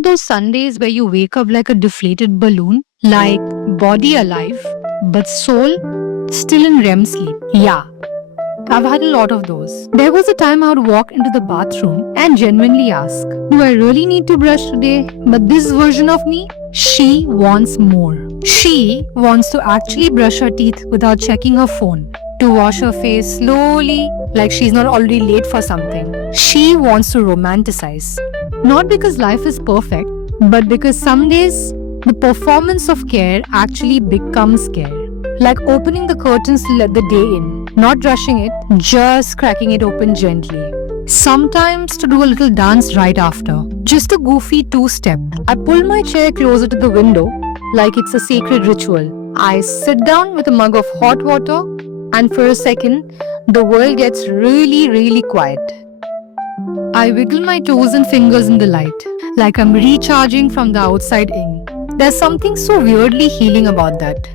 know those Sundays where you wake up like a deflated balloon? Like body alive, but soul still in REM sleep. Yeah, I've had a lot of those. There was a time I would walk into the bathroom and genuinely ask, do I really need to brush today? But this version of me, she wants more. She wants to actually brush her teeth without checking her phone, to wash her face slowly like she's not already late for something. She wants to romanticize. Not because life is perfect, but because some days the performance of care actually becomes care. Like opening the curtains to let the day in, not rushing it, just cracking it open gently. Sometimes to do a little dance right after. Just a goofy two-step. I pull my chair closer to the window like it's a sacred ritual. I sit down with a mug of hot water, and for a second, the world gets really quiet. I wiggle my toes and fingers in the light, like I'm recharging from the outside in. There's something so weirdly healing about that.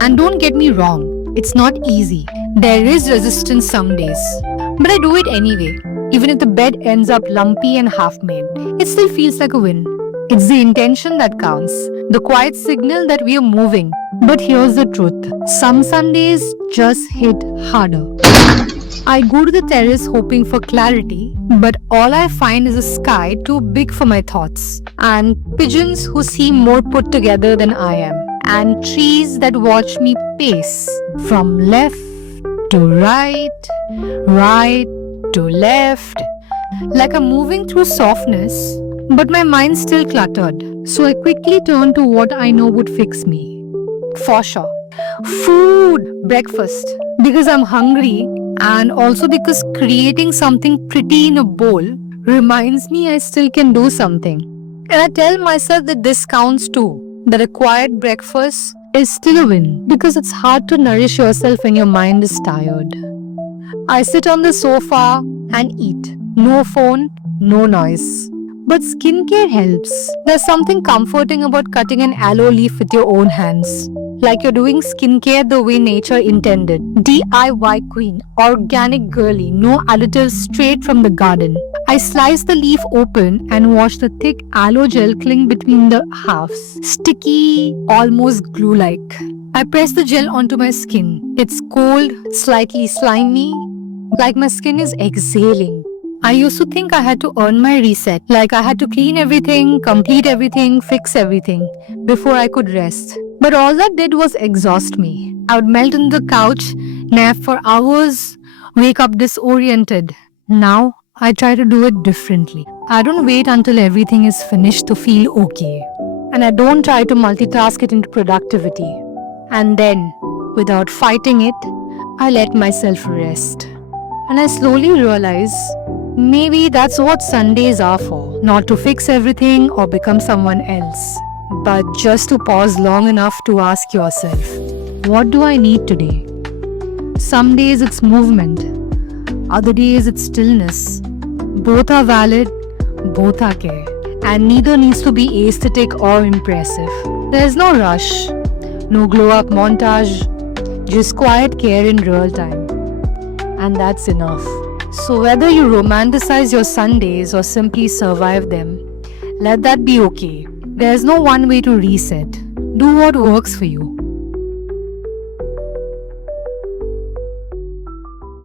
And don't get me wrong, it's not easy. There is resistance some days. But I do it anyway. Even if the bed ends up lumpy and half-made, it still feels like a win. It's the intention that counts, the quiet signal that we are moving. But here's the truth. Some Sundays just hit harder. I go to the terrace hoping for clarity, but all I find is a sky too big for my thoughts, and pigeons who seem more put together than I am, and trees that watch me pace from left to right, right to left, like I'm moving through softness, but my mind's still cluttered. So I quickly turn to what I know would fix me. For sure. Food, breakfast, because I'm hungry, and also because creating something pretty in a bowl reminds me I still can do something. And I tell myself that this counts too, that a quiet breakfast is still a win, because it's hard to nourish yourself when your mind is tired. I sit on the sofa and eat. No phone, no noise. But skincare helps. There's something comforting about cutting an aloe leaf with your own hands. Like you're doing skincare the way nature intended. DIY queen, organic girly, no additives, straight from the garden. I slice the leaf open and watch the thick aloe gel cling between the halves. Sticky, almost glue-like. I press the gel onto my skin. It's cold, slightly slimy, like my skin is exhaling. I used to think I had to earn my reset, like I had to clean everything, complete everything, fix everything before I could rest. But all that did was exhaust me. I would melt on the couch, nap for hours, wake up disoriented. Now, I try to do it differently. I don't wait until everything is finished to feel okay. And I don't try to multitask it into productivity. And then, without fighting it, I let myself rest. And I slowly realize, maybe that's what Sundays are for. Not to fix everything or become someone else, but just to pause long enough to ask yourself, what do I need today? Some days it's movement, other days it's stillness. Both are valid, both are care, and neither needs to be aesthetic or impressive. There's no rush, no glow-up montage, just quiet care in real time. And that's enough. So whether you romanticize your Sundays or simply survive them, let that be okay. There's no one way to reset. Do what works for you.